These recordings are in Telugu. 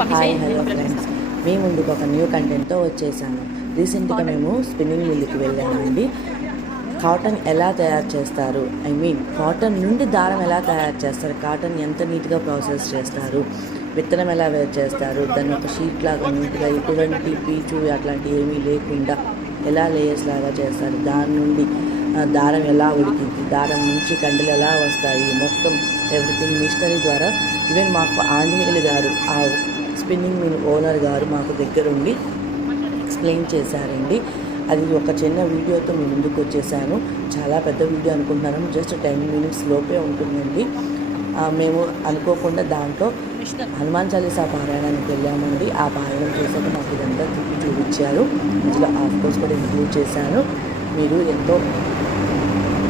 హాయ్ హలో ఫ్రెండ్స్, మీ ముందుకు ఒక న్యూ కంటెంట్తో వచ్చేసాను. రీసెంట్గా మేము స్పిన్నింగ్ మిల్లుకి వెళ్ళామండి. కాటన్ ఎలా తయారు చేస్తారు, కాటన్ నుండి దారం ఎలా తయారు చేస్తారు, కాటన్ ఎంత నీట్గా ప్రాసెస్ చేస్తారు, విత్తనం ఎలా వేరు చేస్తారు, దాన్ని ఒక షీట్ లాగా నీట్గా ఎటువంటి పీచు అట్లాంటివి ఏమీ లేకుండా ఎలా లేయర్స్ లాగా చేస్తారు, దాని నుండి దారం ఎలా ఉడికింది, దారం నుంచి కండలు ఎలా వస్తాయి, మొత్తం ఎవ్రీథింగ్ మిషనరీ ద్వారా. ఈవెన్ మాకు ఆంజనేయులు గారు, ఆ స్పిన్నింగ్ మిల్ ఓనర్ గారు మాకు దగ్గరుండి ఎక్స్ప్లెయిన్ చేశారండి. అది ఒక చిన్న వీడియోతో మీ ముందుకు వచ్చేసాను. చాలా పెద్ద వీడియో అనుకుంటున్నాను, జస్ట్ 10 minutes లోపే ఉంటుందండి. మేము అనుకోకుండా దాంట్లో హనుమాన్ చాలీసా పారాయణానికి వెళ్ళామండి. ఆ పారాయణం చేశాక మాకు ఇదంతా తిప్పి చూపించారు. ఇందులో ఆఫ్కోర్స్ కూడా ఇంక్లూడ్ చేశాను. మీరు ఎంతో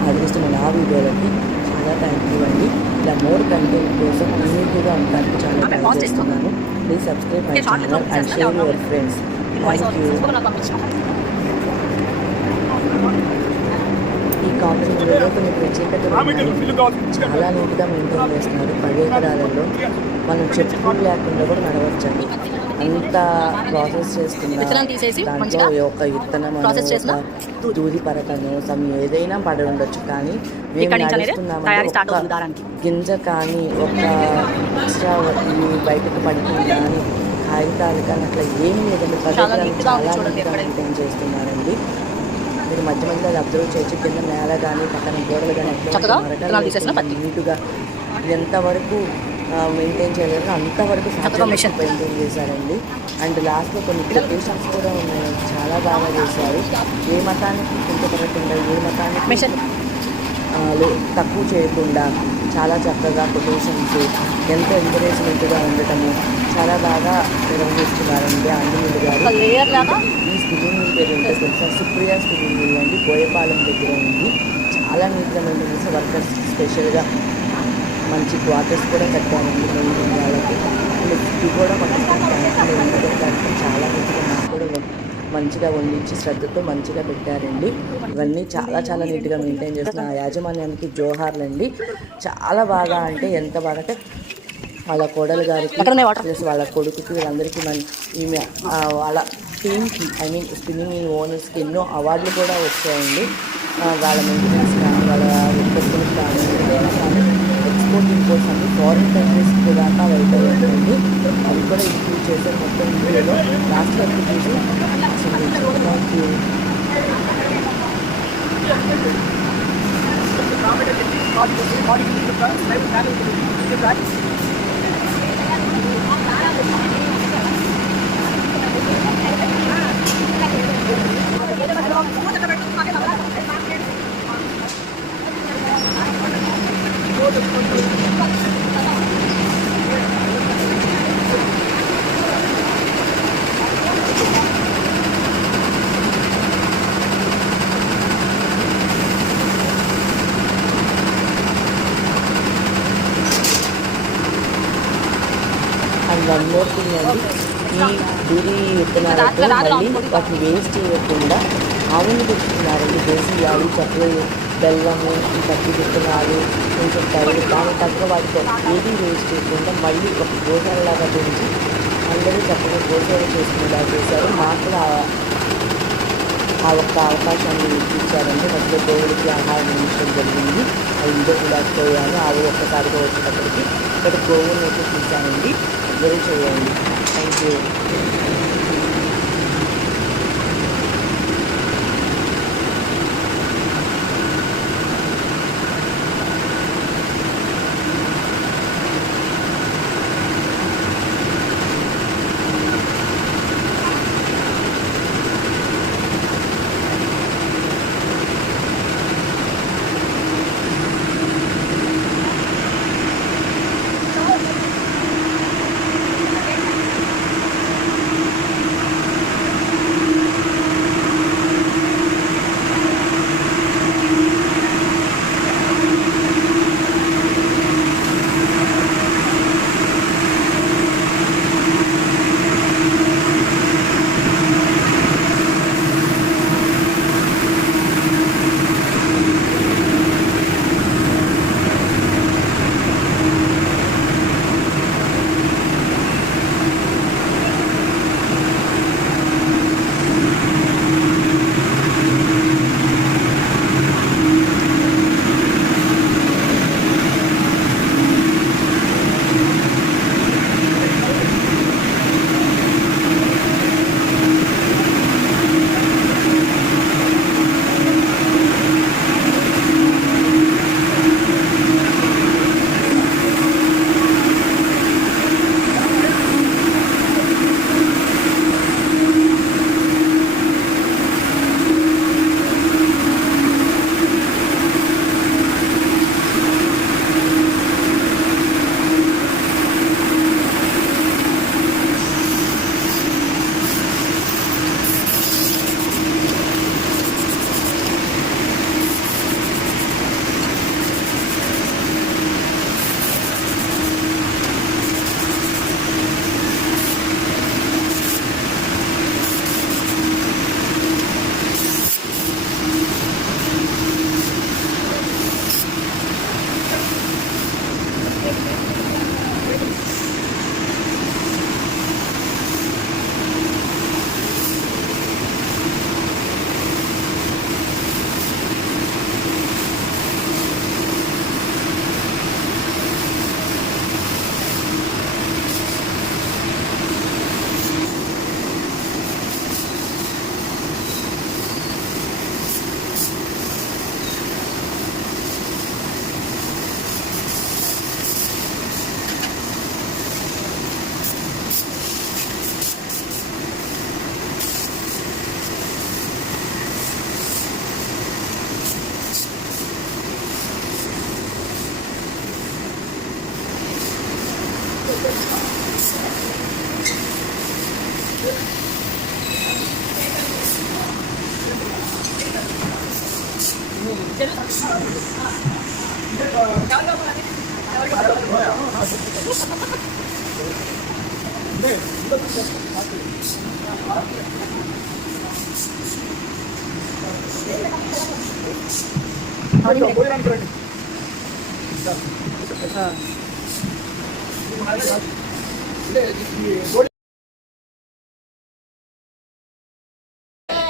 ఆదరిస్తున్న నా వీడియోలకి చాలా థ్యాంక్ యూ అండి. ఇలా మోర్ కంటెంట్ కోసం యూనిట్గా ఉండడానికి చాలా ట్రై చేస్తున్నాను. Please subscribe my channel and share your friends. Thank you. ఈ కాటన్ మిల్లులో కొన్ని ప్రత్యేకతలు చాలా నీట్గా మెయింటైన్ చేస్తున్నారు. 10 ఎకరాలలో మనం చెట్లు లేకుండా కూడా నడవచ్చండి. అంత ప్రాసెస్ చేసుకున్న దాంట్లో ఒక విత్తనం దూది పరకను ఏదైనా పడి ఉండొచ్చు, కానీ మేము నడుస్తున్నామంటే ఒక గింజ కానీ ఒక ఎక్స్ట్రా బయటకు పడుతుంది కానీ కాగితాలు కానీ అట్లా ఏమీ లేదండి. 10 ఎకరాలు చాలా నీట్గా మెయింటైన్ చేస్తున్నారండి. మీరు మధ్య మధ్యలో అది అబ్జర్వ్ చేయొచ్చు. కింద నేల కానీ పక్కన గోడలు కానీ ఎట్లా నీట్గా ఎంతవరకు మెయింటైన్ చేయలేదు అంతవరకు మెయింటైన్ చేశారండి. అండ్ లాస్ట్లో కొన్ని కొటేషన్స్ కూడా ఉన్నాయి, చాలా బాగా చేశారు. ఏ మతానికి కుంటపడకుండా, ఏ మతానికి తక్కువ చేయకుండా చాలా చక్కగా కొటేషన్స్, ఎంతో ఎంకరేజ్మెంట్గా ఉండటము చాలా బాగా నిర్వహిస్తున్నారండి ఆంజనేయులు గారు. ఈ స్పిన్నింగ్ మిల్ పేరు ఏంటో తెలుసా? సుప్రియ స్పిన్నింగ్ మిల్ అండి, బోయపాలెం దగ్గర ఉంది. చాలా నీట్గా మెయింటైన్ చేసే వర్కర్స్ స్పెషల్గా మంచి క్వార్టర్స్ కూడా కట్టారండి మెయింటైన్ వాళ్ళకి. ఇది కూడా మనకి వండుకోవడానికి చాలా నీట్గా మాకు కూడా మంచిగా వండించి శ్రద్ధతో మంచిగా పెట్టారండి. ఇవన్నీ చాలా చాలా నీట్గా మెయింటైన్ చేస్తున్న ఆ యాజమాన్యానికి జోహార్లండి. చాలా బాగా అంటే ఎంత బాగా అంటే వాళ్ళ కోడలు గారికి ప్లస్ వాళ్ళ కొడుకుకి వీళ్ళందరికీ ఈమె వాళ్ళ టీమ్కి స్పిన్నింగ్ మిల్ ఓనర్స్కి ఎన్నో అవార్డులు కూడా వచ్చాయండి. వాళ్ళ మెయింటెనెన్స్ కానీ వాళ్ళ ఉత్పత్తులకు కానీ ఏదైనా కానీ ఎక్స్పోర్ట్ ఇంపోర్ట్స్ అన్ని ఫారిన్ కంట్రీస్కి దాకా వెళ్తాయండి. అవి కూడా ఇంక్లూడ్ చేసే మొత్తం ఇండియాలో లాస్ట్ వరకు చూసి thank you. And one more thing అండి, ఈ దూరి విత్తనాలతో మళ్ళీ వాటిని వేస్ట్ చేయకుండా ఆవులు పెట్టుకున్నారండి. దేశీయాలు, చక్కగా బెల్లము, ఈ పత్తి విత్తనాలు, కొంచెం తైలు, దాని తగ్గ వాటితో ఏది వేస్ట్ చేయకుండా మళ్ళీ ఒక గోశాలలాగా పెంచి అందరూ చక్కగా గోశాల చేసుకునేలా చేశారు. మాకు కూడా ఆ ఒక్క అవకాశాన్ని ఇచ్చారంటే మధ్యలో గోవులకి ఆహారం అందించడం జరిగింది. అది ఇంట్లో కూడా పోయాను. ఆవు ఒక్కసారిగా వచ్చేటప్పటికి ఇక్కడ గోవులను అయితే తీశానండి. అందరూ చేయండి. Thank you.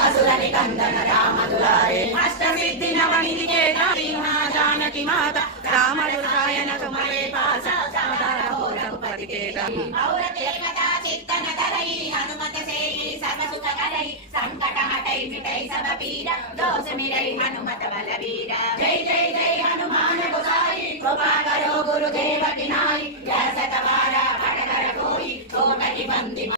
असुरनि कंदन राम दुलारे अष्टसिद्धि नवनिधि जानकी माता राम दुर्गायन तुम्हारे पास रघुपति के और देवता चित्तन धरई हनुमत से सब सुख करई संकट हटई मिटई सब पीरा दोष मिटई हनुमत बलबीर जय जय जय हनुमान गोसाई कृपा करो गुरुदेव की नाई जय सतवारा खड़गर कोई छोटकी बंदी